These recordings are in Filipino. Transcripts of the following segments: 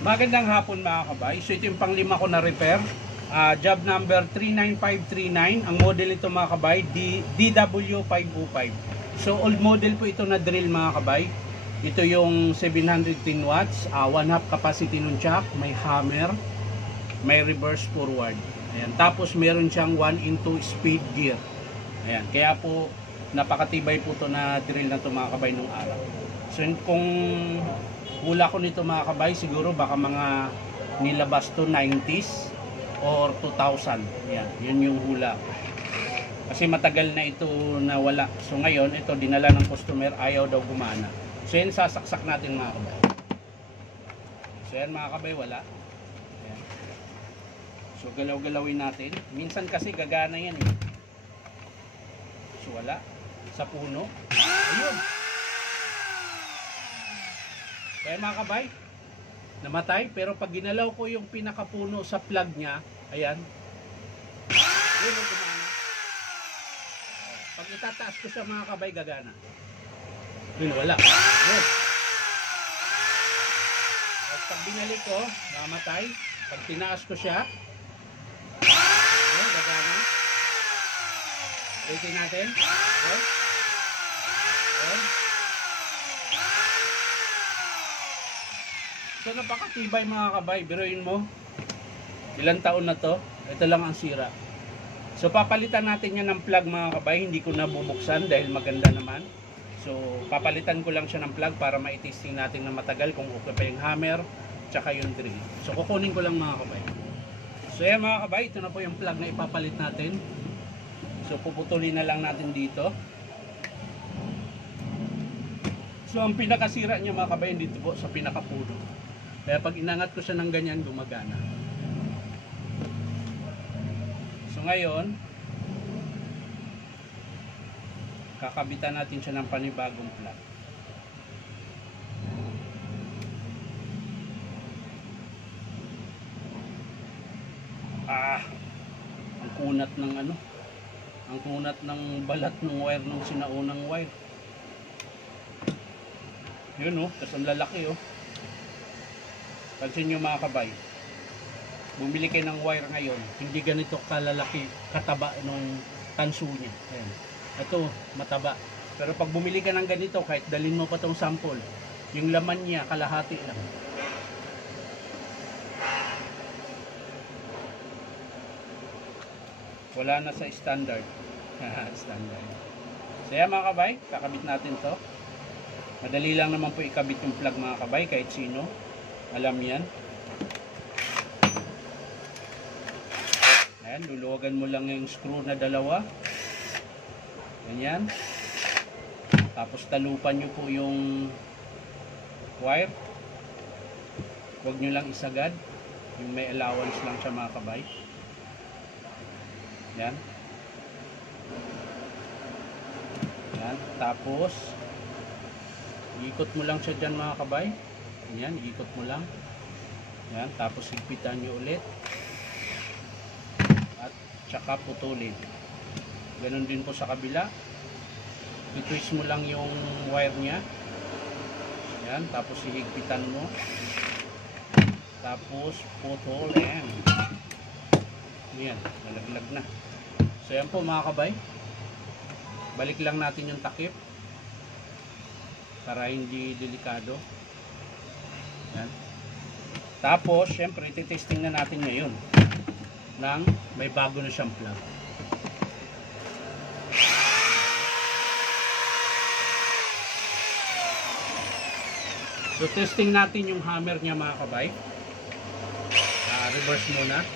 Magandang hapon mga kabay. So ito yung pang-lima ko na repair. Job number 39539. Ang model nito mga kabay, DW505. So old model po ito na drill mga kabay. Ito yung 710 watts, 1/2 capacity ng chuck, may hammer, may reverse forward. Ayan. Tapos meron siyang 1-in-2 speed gear. Ayan. Kaya po napakatibay po ito na drill na ito mga kabay nung araw. So kung hula ko nito mga kabay, siguro baka mga nilabas to 90s or 2000. Ayan. Yun yung hula. Kasi matagal na ito nawala. So ngayon, ito dinala ng customer, ayaw daw gumana. So yan, sasaksak natin mga kabay. So yan mga kabay, wala. Ayan. So galaw-galawin natin. Minsan kasi gagana yan eh. So wala. Sa puno. Ayun. Kaya mga kabay, namatay. Pero pag ginalaw ko yung pinakapuno sa plug niya, ayan. Yun ang gumana. Pag itataas ko siya mga kabay, gagana. Yun, wala. Yun. At pag binalik ko, namatay. Pag tinaas ko siya, yun, gagana. Ulitin natin. Yun. Yun. So napakatibay mga kabay. Biruin mo, ilang taon na to, ito lang ang sira. So papalitan natin yan ng plug mga kabay. Hindi ko na bubuksan dahil maganda naman. So papalitan ko lang siya ng plug para maitesting natin na matagal kung okay pa yung hammer tsaka yung drill. So kukunin ko lang mga kabay. So yan mga kabay, ito na po yung plug na ipapalit natin. So puputulin na lang natin dito. So ang pinakasira niya mga kabay dito po sa pinakapuno. Kaya pag inangat ko siya ng ganyan, gumagana. So ngayon, kakabitan natin siya ng panibagong plug. Ang kunat ng ano, ang kunat ng balat ng wire ng sinaunang wire. Yun oh, tapos ang lalaki oh. Pansin nyo mga kabay, bumili kayo ng wire ngayon, hindi ganito kalalaki, kataba nung tanso niya. Ayan. Ito, mataba. Pero pag bumili ka ng ganito, kahit dalhin mo pa tong sample, yung laman niya, kalahati lang. Wala na sa standard. Standard. So yan mga kabay, kakabit natin to. Madali lang naman po ikabit yung plug mga kabay, kahit sino. Alam yan. Ayan, luluwagan mo lang yung screw na dalawa. Ganyan. Tapos talupan nyo po yung wire. Huwag nyo lang isagad. Yung may allowance lang siya mga kabay. Yan. Yan. Tapos ikot mo lang siya dyan mga kabay. Yan, ikot mo lang. Yan, tapos higpitan nyo ulit. At tsaka putulin. Ganon din po sa kabila. I-twist mo lang yung wire nya. Yan, tapos hihigpitan mo. Tapos putulin. Yan, nalaglag na. So yan po mga kabay. Balik lang natin yung takip para hindi delikado. Yan. Tapos syempre ititesting na natin ngayon ng may bago na siyang plug. So testing natin yung hammer niya mga kabay. Reverse muna.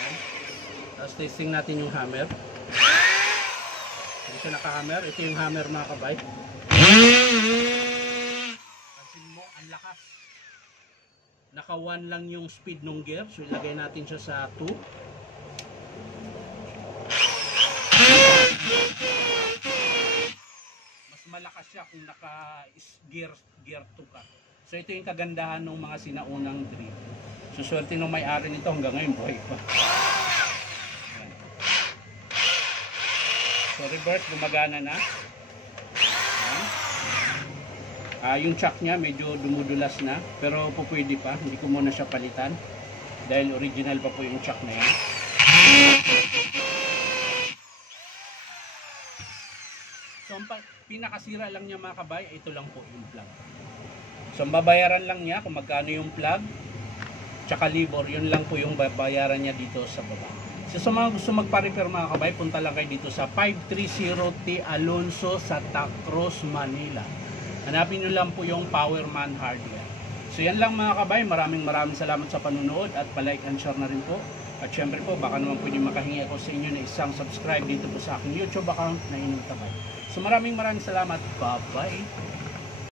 Yan. Tapos testing natin yung hammer. Hindi siya naka-hammer. Ito yung hammer mga kabay. Pansin mo, ang lakas. Naka 1 lang yung speed ng gear. So ilagay natin siya sa 2. Mas malakas siya kung naka gear 2 ka. So ito yung kagandahan ng mga sinaunang drill. So swerte ng may-ari nito hanggang ngayon buhay pa. So reverse, gumagana na. Ayan. Yung chuck niya medyo dumudulas na, pero po pwede pa, hindi ko muna siya palitan dahil original pa po yung chuck na yan. So ang pinakasira lang niya mga kabay, ito lang po yung plug. So ang babayaran lang niya kung magkano yung plug tsaka libor, yun lang po yung babayaran niya dito sa baba. So sa mga gusto magpa-repair mga kabay, punta lang kayo dito sa 530T Alonso sa Tacros, Manila. Hanapin nyo lang po yung Powerman Hardware. So yan lang mga kabay, maraming salamat sa panunood at palike and share na rin po. At syempre po, baka naman pwede makahingi ako sa inyo na isang subscribe dito po sa aking YouTube account na Inyong Tabay. So maraming salamat. Bye-bye.